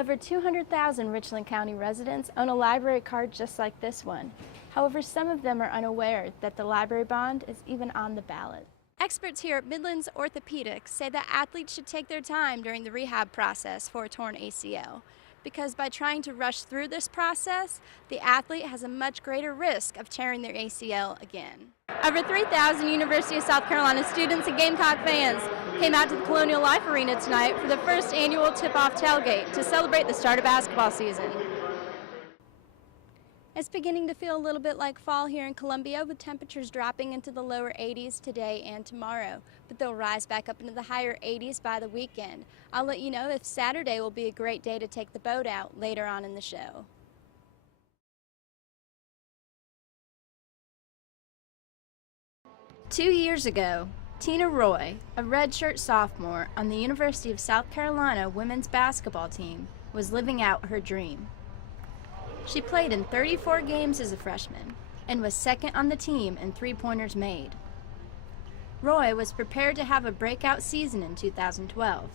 Over 200,000 Richland County residents own a library card just like this one. However, some of them are unaware that the library bond is even on the ballot. Experts here at Midland's Orthopedics say that athletes should take their time during the rehab process for a torn ACL, because by trying to rush through this process, the athlete has a much greater risk of tearing their ACL again. Over 3,000 University of South Carolina students and Gamecock fans came out to the Colonial Life Arena tonight for the first annual tip-off tailgate to celebrate the start of basketball season. It's beginning to feel a little bit like fall here in Columbia, with temperatures dropping into the lower 80s today and tomorrow, but they'll rise back up into the higher 80s by the weekend. I'll let you know if Saturday will be a great day to take the boat out later on in the show. Two years ago, Tina Roy, a redshirt sophomore on the University of South Carolina women's basketball team, was living out her dream. She played in 34 games as a freshman and was second on the team in three-pointers made. Roy was prepared to have a breakout season in 2012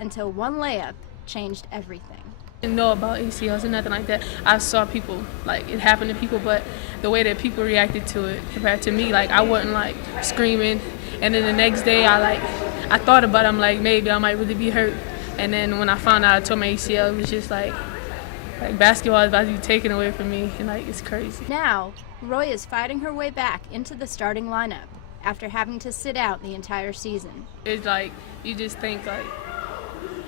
until one layup changed everything. I didn't know about ACLs and nothing like that. I saw people, like, it happened to people, but the way that people reacted to it compared to me, like, I wasn't like screaming. And then the next day I thought about it, I'm like, maybe I might really be hurt. And then when I found out I tore my ACL, it was just like basketball is about to be taken away from me, and like, it's crazy. Now, Roy is fighting her way back into the starting lineup after having to sit out the entire season. It's like, you just think like,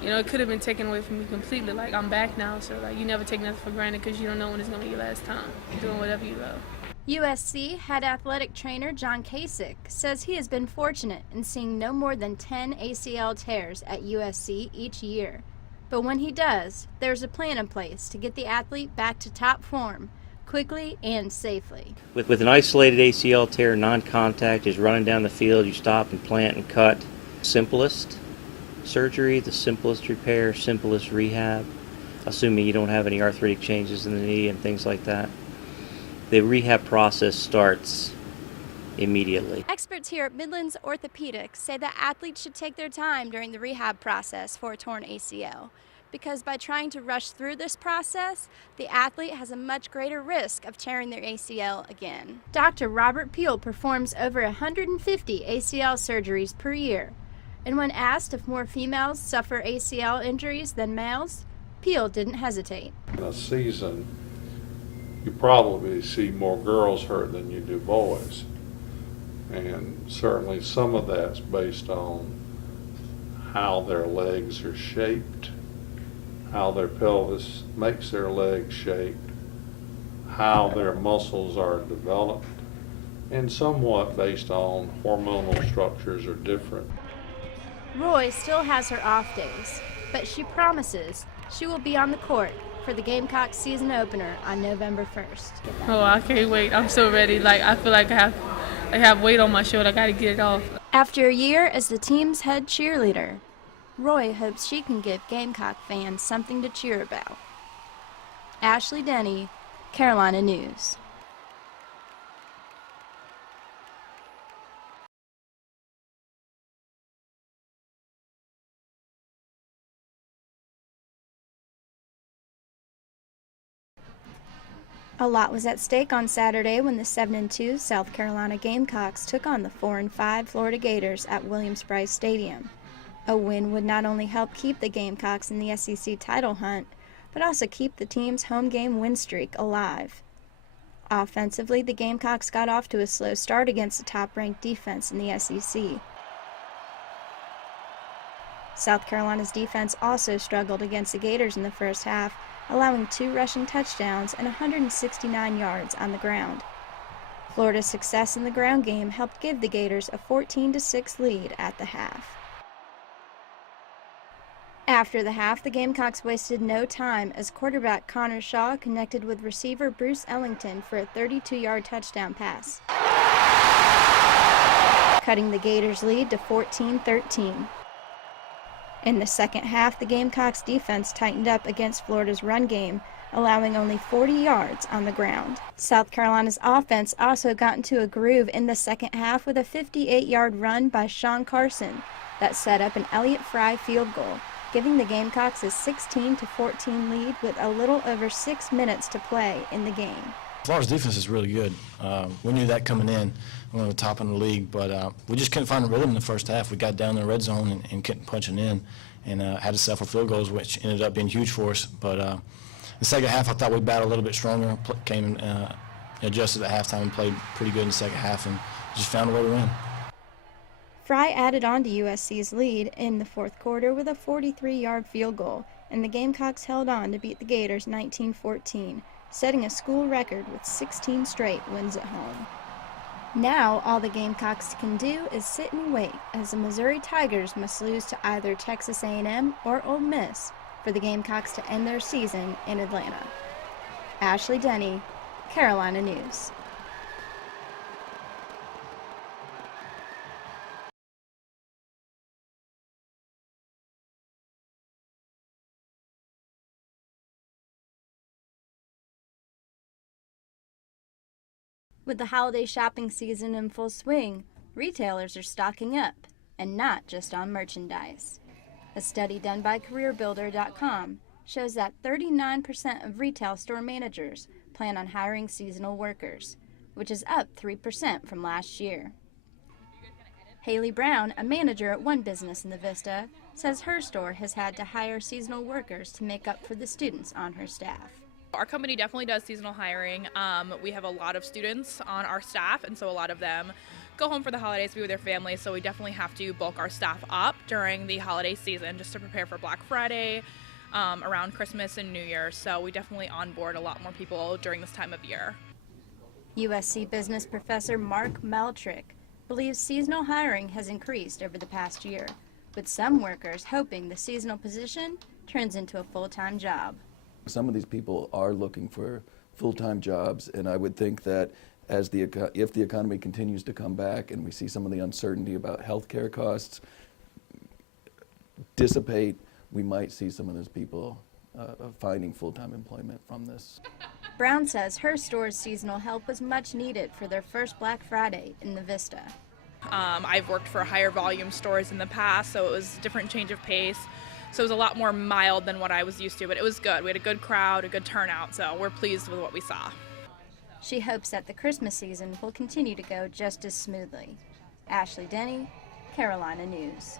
you know, it could have been taken away from me completely. Like, I'm back now, so like, you never take nothing for granted because you don't know when it's going to be your last time doing whatever you love. USC head athletic trainer John Kasich says he has been fortunate in seeing no more than 10 ACL tears at USC each year. But when he does, there's a plan in place to get the athlete back to top form quickly and safely. With an isolated ACL tear, non-contact, is running down the field, you stop and plant and cut. Simplest surgery, the simplest repair, simplest rehab, assuming you don't have any arthritic changes in the knee and things like that. The rehab process starts immediately. Experts here at Midland's Orthopedics say that athletes should take their time during the rehab process for a torn ACL, because by trying to rush through this process, the athlete has a much greater risk of tearing their ACL again. Dr. Robert Peel performs over 150 ACL surgeries per year, and when asked if more females suffer ACL injuries than males, Peel didn't hesitate. In a season, you probably see more girls hurt than you do boys. And certainly some of that's based on how their legs are shaped, how their pelvis makes their legs shaped, how their muscles are developed, and somewhat based on hormonal structures are different. Roy still has her off days, but she promises she will be on the court for the Gamecocks season opener on November 1st. Oh, I can't wait. I'm so ready. Like, I feel like I have weight on my shoulder. I got to get it off. After a year as the team's head cheerleader, Roy hopes she can give Gamecock fans something to cheer about. Ashley Denny, Carolina News. A lot was at stake on Saturday when the 7-2 South Carolina Gamecocks took on the 4-5 Florida Gators at Williams-Brice Stadium. A win would not only help keep the Gamecocks in the SEC title hunt, but also keep the team's home game win streak alive. Offensively, the Gamecocks got off to a slow start against the top-ranked defense in the SEC. South Carolina's defense also struggled against the Gators in the first half, allowing 2 rushing touchdowns and 169 yards on the ground. Florida's success in the ground game helped give the Gators a 14-6 lead at the half. After the half, the Gamecocks wasted no time as quarterback Connor Shaw connected with receiver Bruce Ellington for a 32-yard touchdown pass, cutting the Gators' lead to 14-13. In the second half, the Gamecocks' defense tightened up against Florida's run game, allowing only 40 yards on the ground. South Carolina's offense also got into a groove in the second half with a 58-yard run by Sean Carson that set up an Elliott Fry field goal, giving the Gamecocks a 16-14 lead with a little over 6 minutes to play in the game. Florida's defense is really good. We knew that coming in. We're on the top in the league, but we just couldn't find a rhythm in the first half. We got down in the red zone and couldn't punch it in, and had to settle for field goals, which ended up being huge for us. But the second half, I thought we battled a little bit stronger, came adjusted at halftime and played pretty good in the second half, and just found a way to win. Fry added on to USC's lead in the fourth quarter with a 43-yard field goal, and the Gamecocks held on to beat the Gators 19-14, setting a school record with 16 straight wins at home. Now all the Gamecocks can do is sit and wait, as the Missouri Tigers must lose to either Texas A&M or Ole Miss for the Gamecocks to end their season in Atlanta. Ashley Denny, Carolina News. With the holiday shopping season in full swing, retailers are stocking up, and not just on merchandise. A study done by CareerBuilder.com shows that 39% of retail store managers plan on hiring seasonal workers, which is up 3% from last year. Haley Brown, a manager at one business in the Vista, says her store has had to hire seasonal workers to make up for the students on her staff. Our company definitely does seasonal hiring. We have a lot of students on our staff, and so a lot of them go home for the holidays to be with their families, so we definitely have to bulk our staff up during the holiday season just to prepare for Black Friday, around Christmas and New Year. So we definitely onboard a lot more people during this time of year. USC business professor Mark Maltrick believes seasonal hiring has increased over the past year, with some workers hoping the seasonal position turns into a full-time job. Some of these people are looking for full-time jobs, and I would think that if the economy continues to come back and we see some of the uncertainty about healthcare costs dissipate, we might see some of those people finding full-time employment from this. Brown says her store's seasonal help was much needed for their first Black Friday in the Vista. I've worked for higher volume stores in the past, so it was a different change of pace. So it was a lot more mild than what I was used to, but it was good. We had a good crowd, a good turnout, so we're pleased with what we saw. She hopes that the Christmas season will continue to go just as smoothly. Ashley Denny, Carolina News.